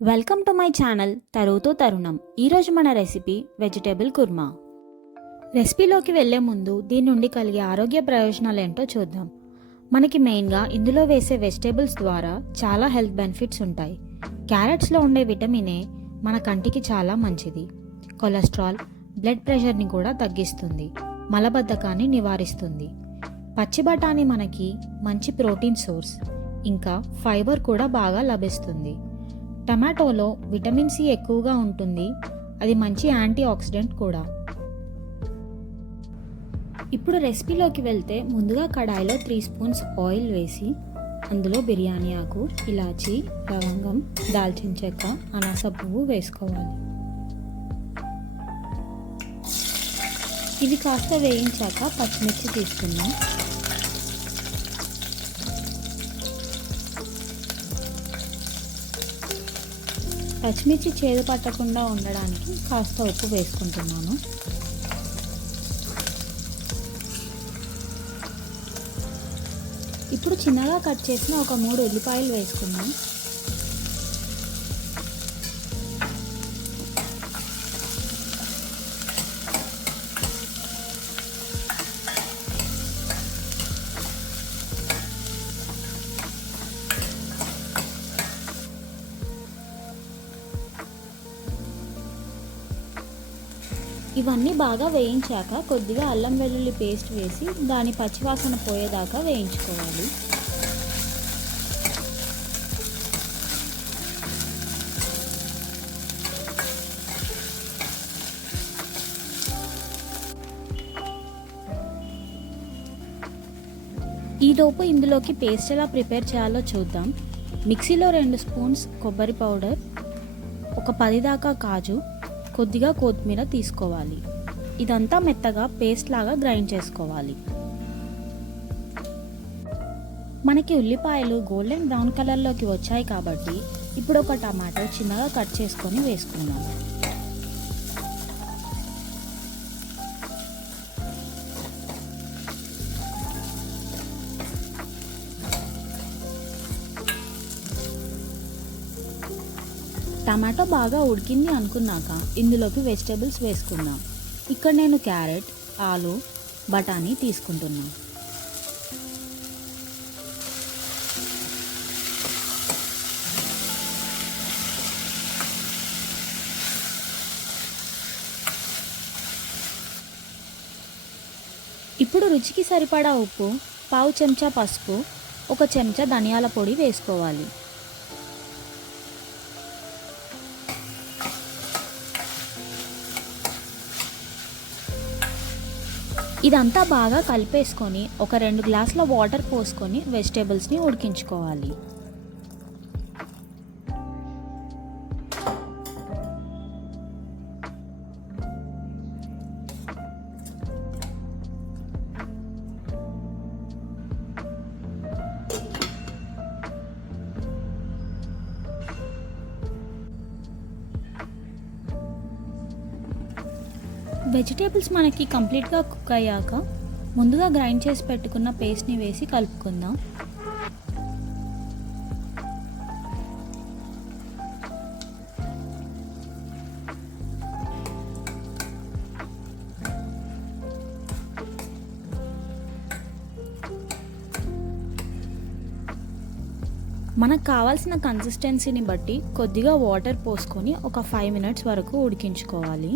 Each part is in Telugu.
వెల్కమ్ టు మై ఛానల్ తరువుతో తరుణం. ఈరోజు మన రెసిపీ వెజిటేబుల్ కుర్మా. రెసిపీలోకి వెళ్లే ముందు దీని నుండి కలిగే ఆరోగ్య ప్రయోజనాలు ఏంటో చూద్దాం. మనకి మెయిన్గా ఇందులో వేసే వెజిటేబుల్స్ ద్వారా చాలా హెల్త్ బెనిఫిట్స్ ఉంటాయి. క్యారెట్స్లో ఉండే విటమిన్ ఏ మన కంటికి చాలా మంచిది. కొలెస్ట్రాల్, బ్లడ్ ప్రెషర్ని కూడా తగ్గిస్తుంది. మలబద్ధకాన్ని నివారిస్తుంది. పచ్చి బఠానీ మనకి మంచి ప్రోటీన్ సోర్స్, ఇంకా ఫైబర్ కూడా బాగా లభిస్తుంది. టమాటోలో విటమిన్ సి ఎక్కువగా ఉంటుంది. అది మంచి యాంటీ ఆక్సిడెంట్ కూడా. ఇప్పుడు రెసిపీలోకి వెళ్తే ముందుగా కడాయిలో 3 స్పూన్స్ ఆయిల్ వేసి అందులో బిర్యానీ ఆకు, ఇలాచీ, లవంగం, దాల్చిన చెక్క, అనాస పువ్వు వేసుకోవాలి. ఇవి కాస్త వేయించాక పచ్చిమిర్చి తీసుకుందాం. పచ్చిమిర్చి చేదు పట్టకుండా ఉండడానికి కాస్త ఉప్పు వేసుకుంటున్నాను. ఇప్పుడు చిన్నగా కట్ చేసిన ఒక 3 ఉల్లిపాయలు వేసుకుందాం. ఇవన్నీ బాగా వేయించాక కొద్దిగా అల్లం వెల్లుల్లి పేస్ట్ వేసి దాని పచ్చివాసన పోయేదాకా వేయించుకోవాలి. ఈలోపు ఇందులోకి పేస్ట్ ఎలా ప్రిపేర్ చేయాలో చూద్దాం. మిక్సీలో 2 స్పూన్స్ కొబ్బరి పౌడర్, ఒక 10 దాకా కాజు, కొద్దిగా కొత్తిమీర తీసుకోవాలి. ఇదంతా మెత్తగా పేస్ట్ లాగా గ్రైండ్ చేసుకోవాలి. మనకి ఉల్లిపాయలు గోల్డెన్ బ్రౌన్ కలర్లోకి వచ్చాయి కాబట్టి ఇప్పుడు ఒక టమాటో చిన్నగా కట్ చేసుకొని వేసుకుందాం. టమాటో బాగా ఉడికింది అనుకున్నాక ఇందులోకి వెజిటేబుల్స్ వేసుకుందాం. ఇక్కడ నేను క్యారెట్, ఆలు, బఠానీ తీసుకుంటున్నాను. ఇప్పుడు రుచికి సరిపడా ఉప్పు, పావు చెంచా పసుపు, ఒక చెంచా ధనియాల పొడి వేసుకోవాలి. ఇదంతా బాగా కలిపేసుకొని ఒక 2 గ్లాసుల వాటర్ పోసుకొని వెజిటేబుల్స్ని ఉడికించుకోవాలి. వెజిటేబుల్స్ మనకి కంప్లీట్గా కుక్ అయ్యాక ముందుగా గ్రైండ్ చేసి పెట్టుకున్న పేస్ట్ని వేసి కలుపుకుందాం. మనకు కావాల్సిన కన్సిస్టెన్సీని బట్టి కొద్దిగా వాటర్ పోసుకొని ఒక 5 మినిట్స్ వరకు ఉడికించుకోవాలి.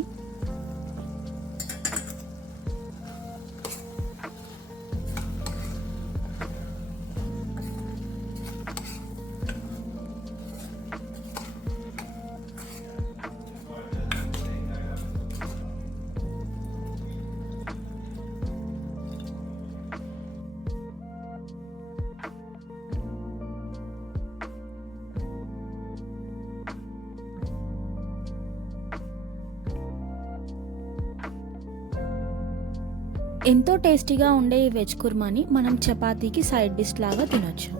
ఎంతో టేస్టీగా ఉండే ఈ వెజ్ కుర్మాని మనం చపాతీకి సైడ్ డిష్ లాగా తినొచ్చు.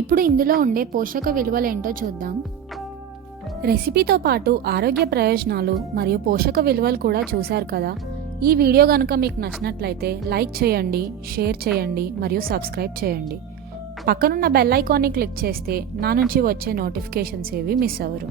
ఇప్పుడు ఇందులో ఉండే పోషక విలువలు ఏంటో చూద్దాం. రెసిపీతో పాటు ఆరోగ్య ప్రయోజనాలు మరియు పోషక విలువలు కూడా చూశారు కదా. ఈ వీడియో కనుక మీకు నచ్చినట్లయితే లైక్ చేయండి, షేర్ చేయండి మరియు సబ్స్క్రైబ్ చేయండి. పక్కనున్న బెల్ ఐకాన్ని క్లిక్ చేస్తే నా నుంచి వచ్చే నోటిఫికేషన్స్ ఏవి మిస్ అవ్వరు.